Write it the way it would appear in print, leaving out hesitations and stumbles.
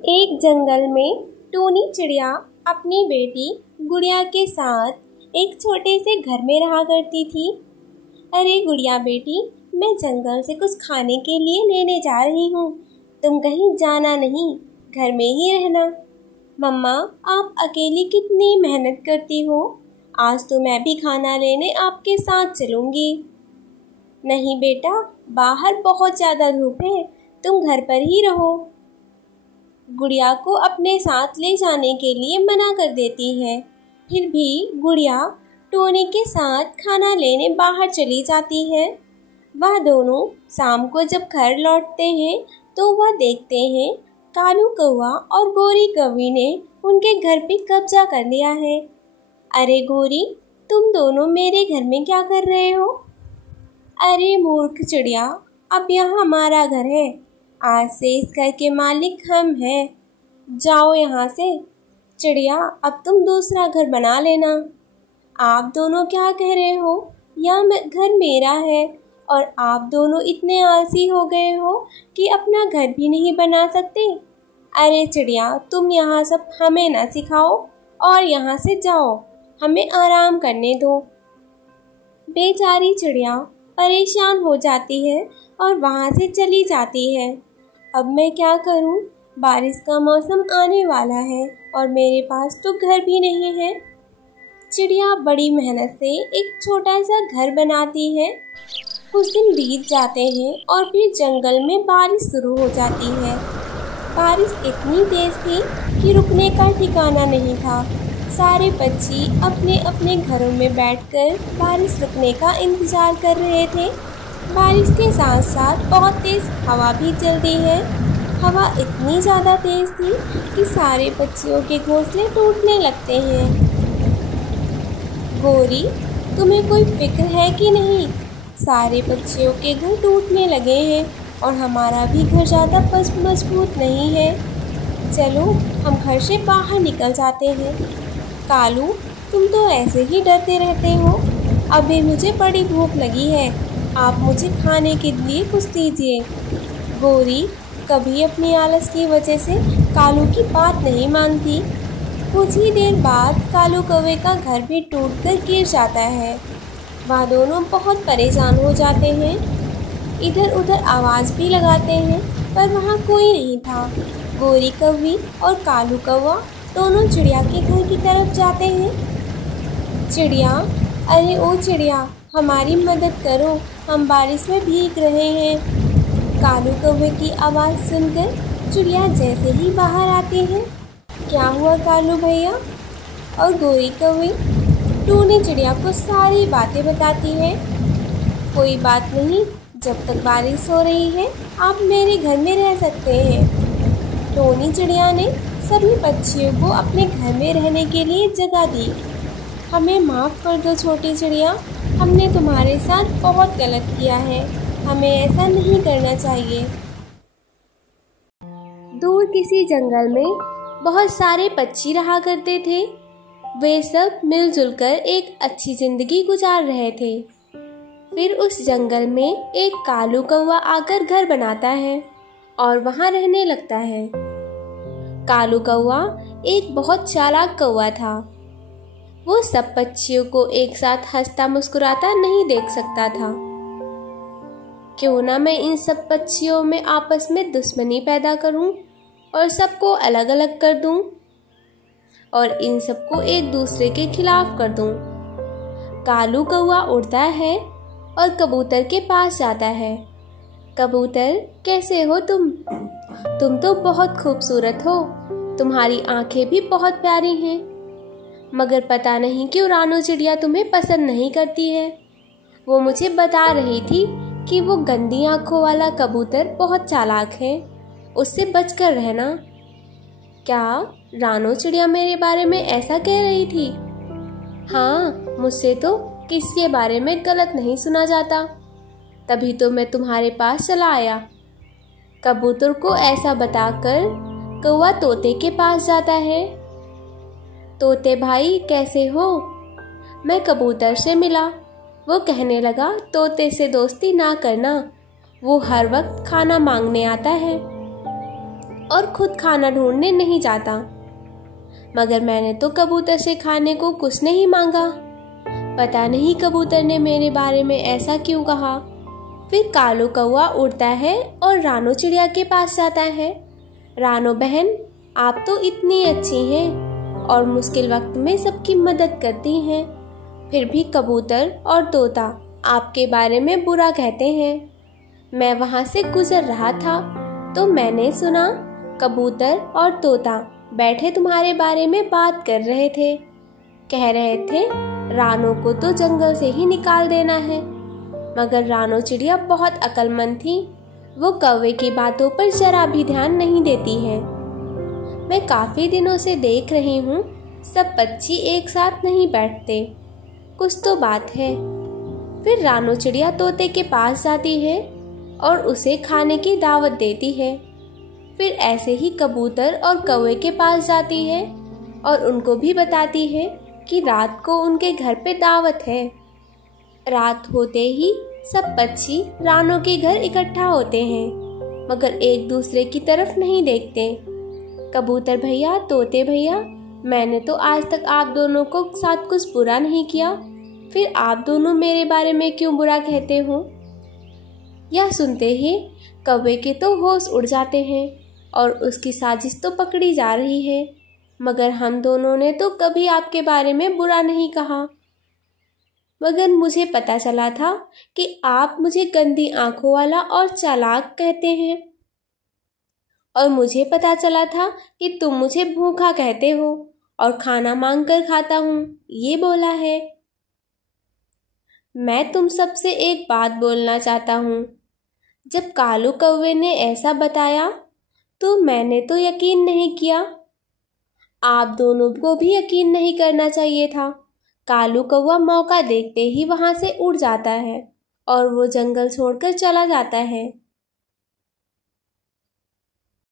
एक जंगल में टूनी चिड़िया अपनी बेटी गुड़िया के साथ एक छोटे से घर में रहा करती थी। अरे गुड़िया बेटी, मैं जंगल से कुछ खाने के लिए लेने जा रही हूँ। तुम कहीं जाना नहीं, घर में ही रहना। मम्मा, आप अकेली कितनी मेहनत करती हो। आज तो मैं भी खाना लेने आपके साथ चलूँगी। नहीं बेटा, बाहर बहुत ज़्यादा धूप है, तुम घर पर ही रहो। गुड़िया को अपने साथ ले जाने के लिए मना कर देती है। फिर भी गुड़िया टोनी के साथ खाना लेने बाहर चली जाती है। वह दोनों शाम को जब घर लौटते हैं तो वह देखते हैं कालू कौवा और गोरी कौवी ने उनके घर पे कब्जा कर लिया है। अरे गोरी, तुम दोनों मेरे घर में क्या कर रहे हो? अरे मूर्ख चिड़िया, अब यह हमारा घर है। आज से इस घर के मालिक हम हैं। जाओ यहाँ से। चिड़िया, अब तुम दूसरा घर बना लेना। आप दोनों क्या कह रहे हो? यह घर मेरा है और आप दोनों इतने आलसी हो गए हो कि अपना घर भी नहीं बना सकते। अरे चिड़िया, तुम यहाँ सब हमें ना सिखाओ और यहाँ से जाओ, हमें आराम करने दो। बेचारी चिड़िया परेशान हो जाती है और वहाँ से चली जाती है। अब मैं क्या करूँ? बारिश का मौसम आने वाला है और मेरे पास तो घर भी नहीं है। चिड़िया बड़ी मेहनत से एक छोटा सा घर बनाती है। कुछ दिन बीत जाते हैं और फिर जंगल में बारिश शुरू हो जाती है। बारिश इतनी तेज थी कि रुकने का ठिकाना नहीं था। सारे पक्षी अपने अपने घरों में बैठकर बारिश रुकने का इंतजार कर रहे थे। बारिश के साथ साथ बहुत तेज हवा भी चल रही है। हवा इतनी ज़्यादा तेज थी कि सारे पक्षियों के घोंसले टूटने लगते हैं। गोरी, तुम्हें कोई फिक्र है कि नहीं? सारे पक्षियों के घर टूटने लगे हैं और हमारा भी घर ज़्यादा मजबूत नहीं है। चलो हम घर से बाहर निकल जाते हैं। कालू, तुम तो ऐसे ही डरते रहते हो। अभी मुझे बड़ी भूख लगी है, आप मुझे खाने के लिए कुछ दीजिए। गोरी कभी अपनी आलस की वजह से कालू की बात नहीं मानती। कुछ ही देर बाद कालू कौवे का घर भी टूटकर गिर जाता है। वह दोनों बहुत परेशान हो जाते हैं। इधर उधर आवाज़ भी लगाते हैं पर वहाँ कोई नहीं था। गोरी कौवी और कालू कौवा दोनों चिड़िया के घर की तरफ जाते हैं। चिड़िया, अरे ओ चिड़िया, हमारी मदद करो, हम बारिश में भीग रहे हैं। कालू कौवे की आवाज़ सुनकर चिड़िया जैसे ही बाहर आती है। क्या हुआ कालू भैया? और गोरी कौवी टूनी चिड़िया को सारी बातें बताती है। कोई बात नहीं, जब तक बारिश हो रही है आप मेरे घर में रह सकते हैं। टूनी चिड़िया ने सभी पक्षियों को अपने घर में रहने के लिए जगह दी। हमें माफ़ कर दो छोटी चिड़िया, हमने तुम्हारे साथ बहुत गलत किया है, हमें ऐसा नहीं करना चाहिए। दूर किसी जंगल में बहुत सारे पक्षी रहा करते थे। वे सब मिलजुल कर एक अच्छी जिंदगी गुजार रहे थे। फिर उस जंगल में एक कालू कौवा आकर घर बनाता है और वहाँ रहने लगता है। कालू कौवा एक बहुत चालाक कौवा था। वो सब पक्षियों को एक साथ हंसता मुस्कुराता नहीं देख सकता था। क्यों ना मैं इन सब पक्षियों में आपस में दुश्मनी पैदा करूं और सबको अलग अलग कर दूं और इन सबको एक दूसरे के खिलाफ कर दूं। कालू कौवा उड़ता है और कबूतर के पास जाता है। कबूतर, कैसे हो तुम? तुम तो बहुत खूबसूरत हो, तुम्हारी आंखें भी बहुत प्यारी हैं। मगर पता नहीं क्यों रानू चिड़िया तुम्हें पसंद नहीं करती है। वो मुझे बता रही थी कि वो गंदी आंखों वाला कबूतर बहुत चालाक है, उससे बचकर रहना। क्या रानू चिड़िया मेरे बारे में ऐसा कह रही थी? हाँ, मुझसे तो किसी के बारे में गलत नहीं सुना जाता, तभी तो मैं तुम्हारे पास चला आया। कबूतर को ऐसा बताकर कौवा तोते के पास जाता है। तोते भाई, कैसे हो? मैं कबूतर से मिला। वो कहने लगा, तोते से दोस्ती ना करना, वो हर वक्त खाना मांगने आता है। और खुद खाना ढूंढने नहीं जाता। मगर मैंने तो कबूतर से खाने को कुछ नहीं मांगा। पता नहीं कबूतर ने मेरे बारे में ऐसा क्यों कहा। फिर कालू कौवा उड़ता है और रानो चिड़िया के पास जाता है। रानो बहन, आप तो इतनी अच्छी हैं और मुश्किल वक्त में सबकी मदद करती हैं, फिर भी कबूतर और तोता आपके बारे में बुरा कहते हैं। मैं वहाँ से गुजर रहा था तो मैंने सुना कबूतर और तोता बैठे तुम्हारे बारे में बात कर रहे थे। कह रहे थे रानो को तो जंगल से ही निकाल देना है। मगर रानो चिड़िया बहुत अक्लमंद थी, वो कौवे की बातों पर जरा भी ध्यान नहीं देती है। मैं काफी दिनों से देख रही हूँ सब पक्षी एक साथ नहीं बैठते, कुछ तो बात है। फिर रानो चिड़िया तोते के पास जाती है और उसे खाने की दावत देती है। फिर ऐसे ही कबूतर और कौवे के पास जाती है और उनको भी बताती है कि रात को उनके घर पे दावत है। रात होते ही सब पक्षी रानो के घर इकट्ठा होते हैं, मगर एक दूसरे की तरफ नहीं देखते। कबूतर भैया, तोते भैया, मैंने तो आज तक आप दोनों को साथ कुछ बुरा नहीं किया, फिर आप दोनों मेरे बारे में क्यों बुरा कहते हो? यह सुनते ही कौवे के तो होश उड़ जाते हैं और उसकी साजिश तो पकड़ी जा रही है। मगर हम दोनों ने तो कभी आपके बारे में बुरा नहीं कहा। मगर मुझे पता चला था कि आप मुझे गंदी आंखों वाला और चालाक कहते हैं, और मुझे पता चला था कि तुम मुझे भूखा कहते हो और खाना मांग कर खाता हूँ, ये बोला है। मैं तुम सबसे एक बात बोलना चाहता हूँ। जब कालू कौवे ने ऐसा बताया तो मैंने तो यकीन नहीं किया। आप दोनों को भी यकीन नहीं करना चाहिए था। कालू कौवा मौका देखते ही वहां से उड़ जाता है और वो जंगल छोड़कर चला जाता है।